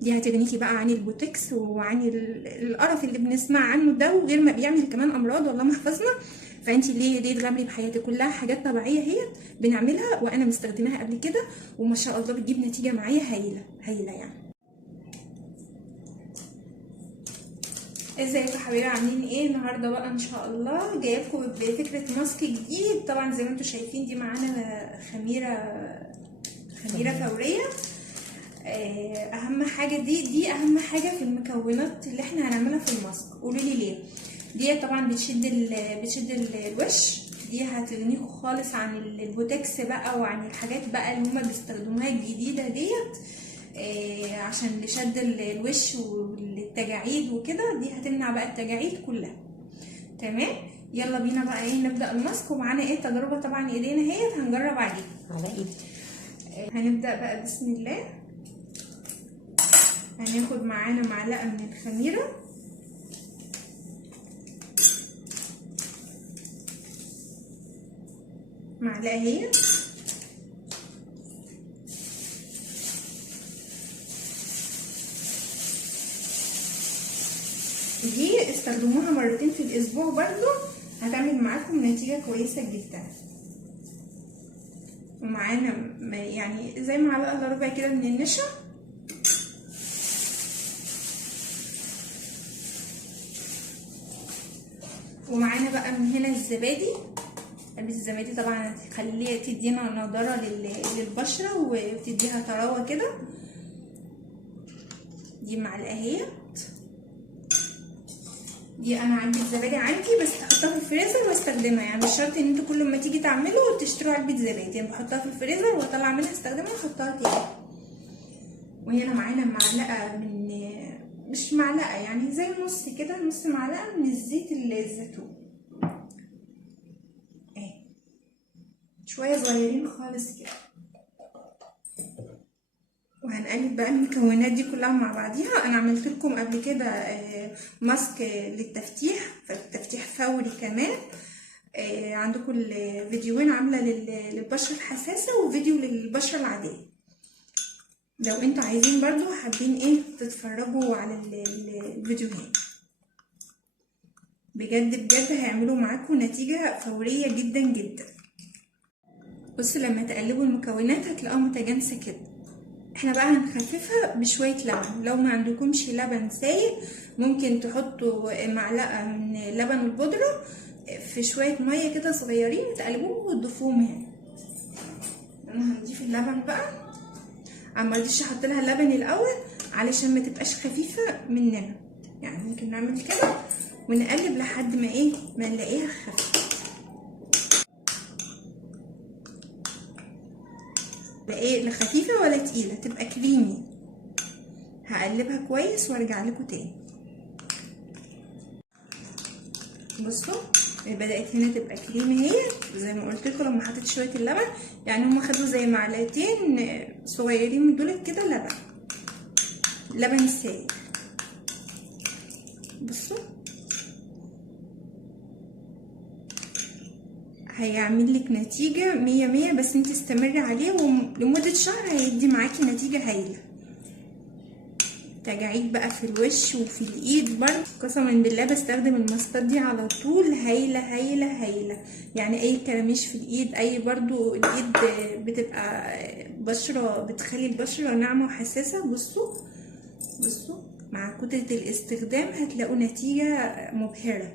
دي هتغنيكي بقى عن البوتكس وعن القرف اللي بنسمع عنه ده، وغير ما بيعمل كمان امراض والله ما حفظنا. فانت ليه تغامري بحياتك؟ كلها حاجات طبيعيه هي بنعملها، وانا مستخدماها قبل كده وما شاء الله بتجيب نتيجه معايا هايله هايله يعني. ازيكم يا حبايبي، عاملين ايه؟ النهارده بقى ان شاء الله جايه لكم بفكره ماسك جديد. طبعا زي ما انتم شايفين دي معانا خميره فوريه. اهم حاجه دي اهم حاجه في المكونات اللي احنا هنعملها في الماسك. قولوا لي ليه؟ دي طبعا بتشد الوش. دي هتغنيكوا خالص عن البوتكس بقى وعن الحاجات بقى اللي هما بيستخدموها الجديده ديت. عشان لشد الوش والتجاعيد وكده. دي هتمنع بقى التجاعيد كلها. تمام، يلا بينا بقى ايه نبدا الماسك. ومعانا ايه تجربه طبعا ايدينا اهيت هنجرب عليها على ايدي. هنبدا بقى بسم الله. هناخد معانا معلقه من الخميره، معلقه هي. دي استخدموها مرتين في الاسبوع برضو هتعمل معاكم نتيجه كويسه جدا. ومعانا يعني زي معلقه الا ربع كده من النشا. ومعانا بقى من هنا الزبادي. الزبادي طبعا هتخليها تدينا نضاره للبشره وبتديها طراوه كده. دي معلقه اهي. دي انا عندي الزبادي عندي بس هحطها في الفريزر واستخدمها، يعني مش شرط ان انتوا كل ما تيجي تعملوا تشتروا علبه زبادي، يعني بحطها في الفريزر واطلع منها استخدمها واحطها تاني. وهنا معانا معلقه من، مش معلقه يعني زي نص كده، نص معلقه من الزيت الزيتون اهي، شويه صغيرين خالص كده. وهنقلب بقى المكونات دي كلها مع بعضيها. انا عملت لكم قبل كده ماسك للتفتيح، فالتفتيح فوري كمان. عندكم الفيديوين عامله للبشره الحساسه وفيديو للبشره العاديه. لو انتوا عايزين برضو حابين ايه تتفرجوا على الفيديوهات، بجد بجد هيعملوا معاكم نتيجه فوريه جدا جدا. بصوا لما تقلبوا المكونات هتلاقوها متجانسه كده. احنا بقى هنخففها بشويه لبن. لو ما عندكمش لبن سايب ممكن تحطوا معلقه من لبن البودره في شويه ميه كده صغيرين وتقلبوهم وتضيفوهم هنا. انا هنضيف اللبن بقى. اما رضيتش احط لها اللبن الاول علشان ما تبقاش خفيفه مننا، يعني ممكن نعمل كده ونقلب لحد ما ايه ما نلاقيها خفيفه. لا ايه لا خفيفه ولا تقيله، تبقى كريمي. هقلبها كويس وارجع لكم تاني. بصوا بدات هنا تبقى كريمي هي زي ما قلت لكم لما حطيت شويه اللبن، يعني هما خدوا زي معلقتين صغيرين من دول كده لبن سائل. بصوا هيعمل لك نتيجه مية مية، بس انت استمري عليه ولمده شهر هيدي معاكي نتيجه هايله. تجاعيد بقى في الوش وفي الايد برضه قسما بالله بستخدم الماسكات دي على طول، هايله هايله هايله. يعني اي كراميش في الايد، اي برضه الايد بتبقى بشره، بتخلي البشره ناعمه وحساسه. بصوا مع كتره الاستخدام هتلاقوا نتيجه مبهره.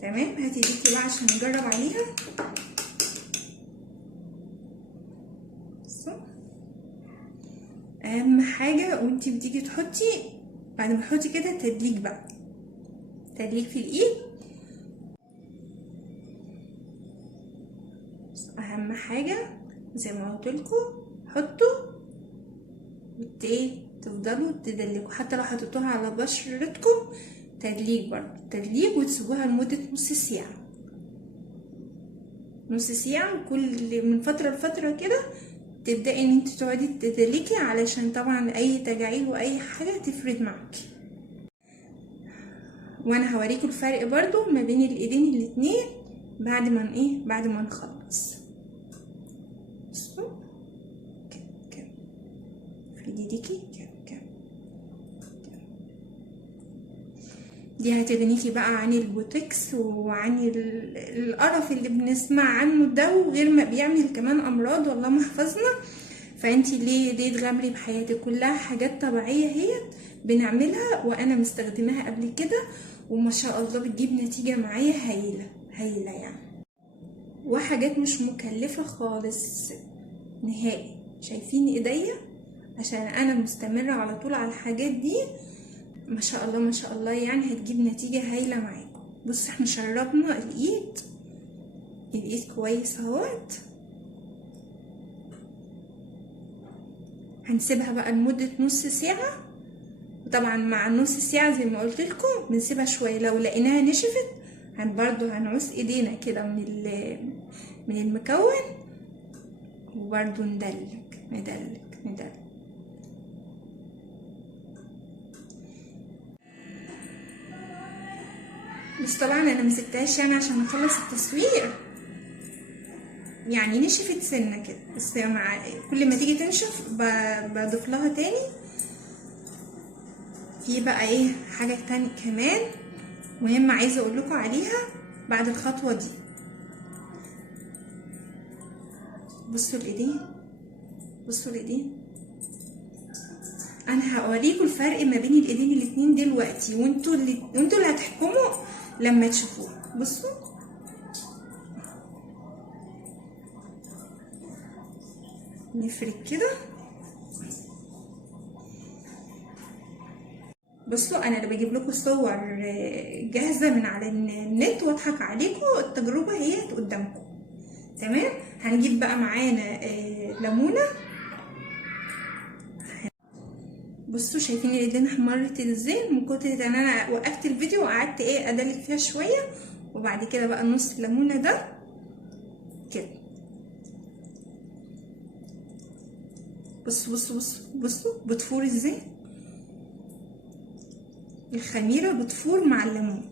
تمام، هاتي ايديكي بقى عشان نجرب عليها. اهم حاجه وانتي بتيجي تحطي، بعد ما تحطي كده تدليك بقى، تدليك في الايد. اهم حاجه زي ما قلت لكم حطوا تفضلوا تدلكوا، حتى لو حطيتوها على بشرتكم تدليك برضه، تدليك، وتسيبوها لمده نص ساعه. وكل من فتره لفتره كده تبدأي ان انت تقعدي تدلكي علشان طبعا اي تجاعيد واي حاجة تفرد معاكي. وانا هوريكم الفرق برضو ما بين الايدين الاتنين بعد ما نخلص. بصوا كده افردي ايديكي كده دي هتغنيكي بقى عن البوتكس وعن القرف اللي بنسمع عنه ده، وغير ما بيعمل كمان امراض والله ما حفظنا. فانتي ليه تغامري بحياتك؟ كلها حاجات طبيعيه هي بنعملها، وانا مستخدماها قبل كده وما شاء الله بتجيب نتيجه معايا هايله يعني، وحاجات مش مكلفه خالص نهائي. شايفين ايديا؟ عشان انا مستمره على طول على الحاجات دي، ما شاء الله ما شاء الله يعني هتجيب نتيجه هايله معاكم. بص احنا شربنا الايد كويس اهوت. هنسيبها بقى لمده نص ساعه، وطبعا مع نص ساعه زي ما قلت لكم بنسيبها شويه. لو لقيناها نشفت برضو هنعوز ايدينا كده من المكون، وبرضو ندلك. بس طبعا انا مسبتهاش يعني عشان نخلص التصوير، يعني نشفت سنه كده بس، مع كل ما تيجي تنشف بضيف لها تاني. في بقى ايه حاجه تانية كمان مهمه عايزه اقول لكم عليها بعد الخطوه دي. بصوا الايدين، انا هوريكم الفرق ما بين الايدين الاتنين دلوقتي، وانتوا اللي هتحكموا لما تشوفوها. بصوا نفرك كده. بصوا انا اللي بجيب لكم صور جاهزه من على النت واضحك عليكم، التجربه هي قدامكم تمام. هنجيب بقى معانا ليمونه. بصوا شايفين الايدين احمرت ازاي من كتر ان انا وقفت الفيديو وقعدت ادلك فيها شويه، وبعد كده بقى نص الليمونه ده كده. بصوا بتفور ازاي، الخميره بتفور مع الليمون.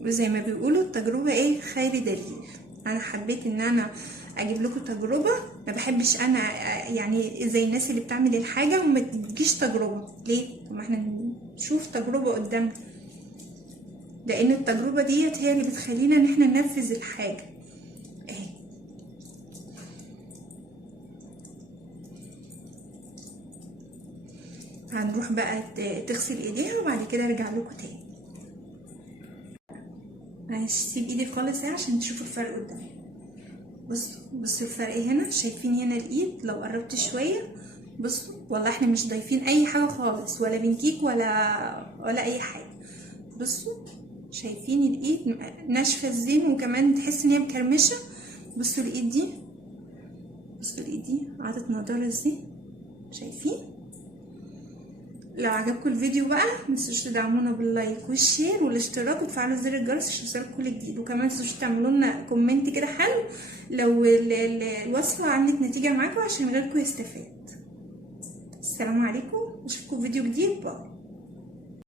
وزي ما بيقولوا التجربه خير دليل. انا حبيت ان انا اجيب لكم تجربه، ما بحبش انا يعني زي الناس اللي بتعمل الحاجه وما تجيش تجربه. ليه؟ طب ما احنا نشوف تجربه قدامنا، لان التجربه ديت هي اللي بتخلينا ان احنا ننفذ الحاجه. هنروح بقى تغسل ايديها وبعد كده ارجع لكم تاني. هسيب ايدي خالص عشان تشوفوا الفرق قدامي. بصوا الفرق هنا، شايفين هنا الايد لو قربت شويه. بصوا والله احنا مش ضايفين اي حاجه خالص، ولا بنكيك ولا اي حاجه. بصوا شايفين الايد ناشفه الزين، وكمان تحس ان هي مكرمشه. بصوا الايد دي عطت نضاره ازاي، شايفين؟ لو عجبكم الفيديو بقى متنسوش تدعمونا باللايك والشير والاشتراك وتفعلوا زر الجرس عشان يوصلكوا كل جديد، وكمان متنسوش تعملوا لنا كومنت كده حلو لو الوصفه عملت نتيجه معاكم عشان غيركم يستفاد. السلام عليكم، اشوفكم في فيديو جديد. باي.